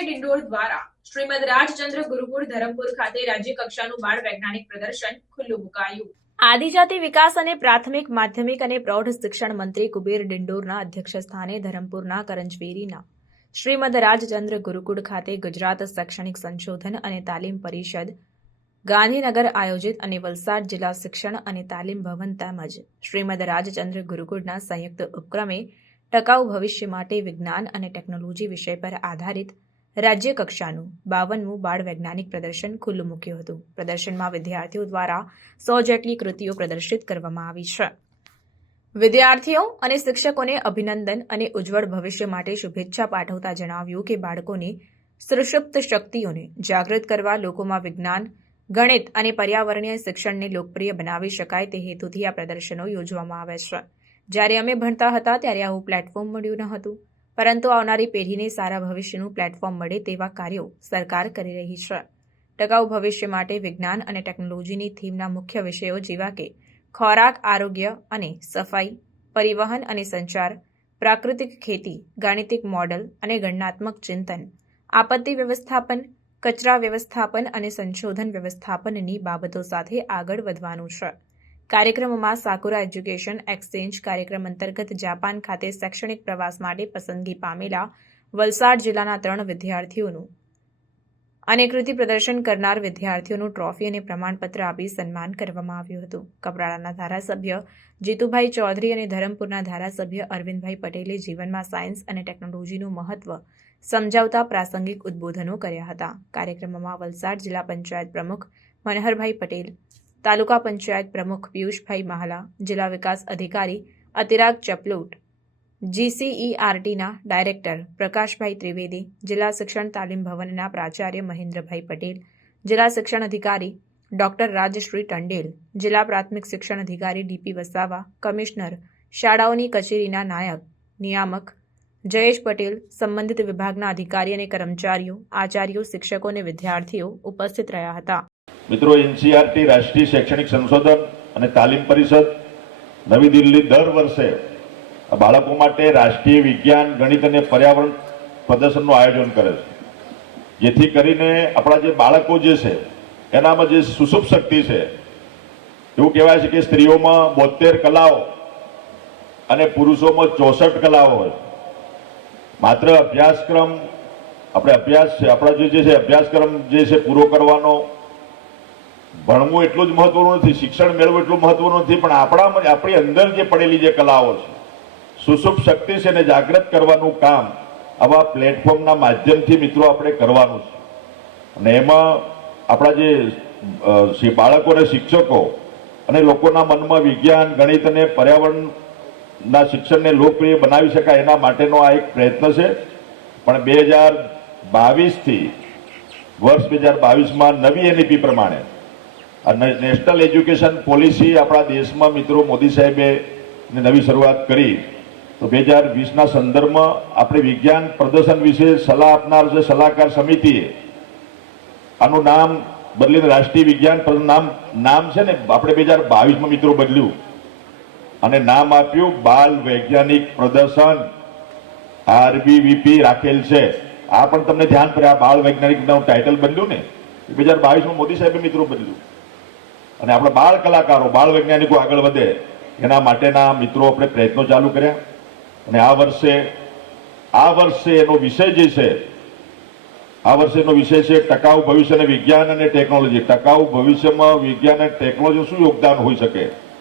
ડિંડોર દ્વારા શ્રીમદ રાજચંદ્ર ગુરુકુળ ધરમપુર ખાતે રાજ્ય કક્ષાનું બાળ વૈજ્ઞાનિક પ્રદર્શન ખુલ્લું મુકાયું. આદિજાતિ વિકાસ અને પ્રાથમિક, માધ્યમિક અને પ્રૌઢ શિક્ષણ મંત્રી કુબેર ડિંડોરના અધ્યક્ષસ્થાને ધરમપુરના કરંજવેરીના શ્રીમદ રાજચંદ્ર ગુરુકુળ ખાતે ગુજરાત શૈક્ષણિક સંશોધન અને તાલીમ પરિષદ, ગાંધીનગર આયોજિત અને વલસાડ જિલ્લા શિક્ષણ અને તાલીમ ભવન તેમજ શ્રીમદ રાજચંદ્ર ગુરુકુળના સંયુક્ત ઉપક્રમે ટકાઉ ભવિષ્ય માટે વિજ્ઞાન અને ટેકનોલોજી વિષય પર આધારિત રાજ્ય કક્ષાનું બાવનમું બાળ વૈજ્ઞાનિક પ્રદર્શન ખુલ્લું મૂક્યું હતું. પ્રદર્શનમાં વિદ્યાર્થીઓ દ્વારા સો જેટલી કૃતિઓ પ્રદર્શિત કરવામાં આવી છે. વિદ્યાર્થીઓ અને શિક્ષકોને અભિનંદન અને ઉજ્જવળ ભવિષ્ય માટે શુભેચ્છા પાઠવતા જણાવ્યું કે બાળકોની સુષુપ્ત શક્તિઓને જાગૃત કરવા લોકોમાં વિજ્ઞાન, ગણિત અને પર્યાવરણીય શિક્ષણને લોકપ્રિય બનાવી શકાય તે હેતુથી આ પ્રદર્શનો યોજવામાં આવે છે. જ્યારે અમે ભણતા હતા ત્યારે આવું પ્લેટફોર્મ મળ્યું ન હતું. પરંતુ આવનારી પેઢીને સારા ભવિષ્યનું પ્લેટફોર્મ મળે તેવા કાર્યો સરકાર કરી રહી છે. ટકાઉ ભવિષ્ય માટે વિજ્ઞાન અને ટેકનોલોજીની થીમના મુખ્ય વિષયો જેવા કે ખોરાક, આરોગ્ય અને સફાઈ, પરિવહન અને સંચાર, પ્રાકૃતિક ખેતી, ગાણિતિક મોડલ અને ગણનાત્મક ચિંતન, આપત્તિ વ્યવસ્થાપન, કચરા વ્યવસ્થાપન અને સંશોધન વ્યવસ્થાપનની બાબતો સાથે આગળ વધવાનું છે. કાર્યક્રમમાં સાકુરા એજ્યુકેશન એક્સચેન્જ કાર્યક્રમ અંતર્ગત જાપાન ખાતે શૈક્ષણિક પ્રવાસ માટે પસંદગી પામેલા વલસાડ જિલ્લાના ત્રણ વિદ્યાર્થીઓનું અને કૃતિ પ્રદર્શન કરનાર વિદ્યાર્થીઓનું ટ્રોફી અને પ્રમાણપત્ર આપી સન્માન કરવામાં આવ્યું હતું. કપરાડાના ધારાસભ્ય જીતુભાઈ ચૌધરી અને ધરમપુરના ધારાસભ્ય અરવિંદભાઈ પટેલે જીવનમાં સાયન્સ અને ટેકનોલોજીનું મહત્વ સમજાવતા પ્રાસંગિક ઉદબોધનો કર્યા હતા. કાર્યક્રમમાં વલસાડ જિલ્લા પંચાયત પ્રમુખ મનહરભાઈ પટેલ તાલુકા પંચાયત પ્રમુખ પિયુષભાઈ મહાલા, જિલ્લા વિકાસ અધિકારી અતિરાગ ચપલોટ, જીસીઈઆરટીના ડાયરેક્ટર પ્રકાશભાઈ ત્રિવેદી, જિલ્લા શિક્ષણ તાલીમ ભવનના પ્રાચાર્ય મહેન્દ્રભાઈ પટેલ, જિલ્લા શિક્ષણ અધિકારી ડોક્ટર રાજશ્રી ટંડેલ, જિલ્લા પ્રાથમિક શિક્ષણ અધિકારી ડીપી વસાવા, કમિશનર શાળાઓની કચેરીના નાયક, નિયામક જયેશ પટેલ, સંબંધિત વિભાગના અધિકારી અને કર્મચારીઓ, આચાર્યો, શિક્ષકો અને વિદ્યાર્થીઓ ઉપસ્થિત રહ્યા હતા. મિત્રો એનસીઆરટી રાષ્ટ્રીય શૈક્ષણિક સંશોધન અને તાલીમ પરિષદ નવી દિલ્હી દર વર્ષે બાળકો માટે રાષ્ટ્રીય વિજ્ઞાન, ગણિત અને પર્યાવરણ પ્રદર્શનનું આયોજન કરે છે. જેથી કરીને આપણા જે બાળકો જે છે, એનામાં જે સુસુપ શક્તિ છે, એવું કહેવાય છે કે સ્ત્રીઓમાં બોતેર કલાઓ અને પુરુષોમાં ચોસઠ કલાઓ હોય. માત્ર અભ્યાસક્રમ, આપણે અભ્યાસ છે, આપણા જે છે, અભ્યાસક્રમ જે છે, પૂરો કરવાનો ભણવું એટલું જ મહત્વનું નથી, શિક્ષણ મેળવવું એટલું મહત્વનું નથી, પણ આપણા આપણી અંદર જે પડેલી જે કલાઓ છે સુસુપ શક્તિ છે એને જાગૃત કરવાનું કામ આવા પ્લેટફોર્મના માધ્યમથી મિત્રો આપણે કરવાનું છે. અને એમાં આપણા જે બાળકો અને શિક્ષકો અને લોકોના મનમાં વિજ્ઞાન, ગણિત અને પર્યાવરણના શિક્ષણને લોકપ્રિય બનાવી શકાય એના માટેનો આ એક પ્રયત્ન છે. પણ બે હજાર બાવીસથી વર્ષ બે હજાર બાવીસમાં નવી એનઈપી પ્રમાણે આ ને- નેશનલ એજ્યુકેશન પોલિસી આપણા દેશમાં મિત્રો મોદી સાહેબે નવી શરૂઆત કરી. તો બે હજાર વીસના સંદર્ભમાં આપણે વિજ્ઞાન પ્રદર્શન વિશે સલાહ આપનાર જે સલાહકાર સમિતિએ આનું નામ બદલીને રાષ્ટ્રીય વિજ્ઞાન નામ નામ છે ને, આપણે બે હજાર બાવીસમાં મિત્રો બદલ્યું. અને નામ આપ્યું બાલ વૈજ્ઞાનિક પ્રદર્શન. આરબીવીપી રાખેલ છે. આ પણ તમને ધ્યાન પડે આ બાળ વૈજ્ઞાનિકનું ટાઇટલ બદલ્યું ને. બે હજાર બાવીસમાં મોદી સાહેબે મિત્રો બદલ્યું. અને આપણા બાળ કલાકારો, બાળ વૈજ્ઞાનિકો આગળ વધે, એના માટેના મિત્રો આપણે પ્રયત્નો ચાલુ કર્યા. અને આ વર્ષે આ વર્ષે એનો વિષય જે છે, આ વર્ષેનો વિષય છે ટકાઉ ભવિષ્ય અને વિજ્ઞાન અને ટેકનોલોજી. ટકાઉ ભવિષ્યમાં વિજ્ઞાન અને ટેકનોલોજી શું યોગદાન હોઈ શકે?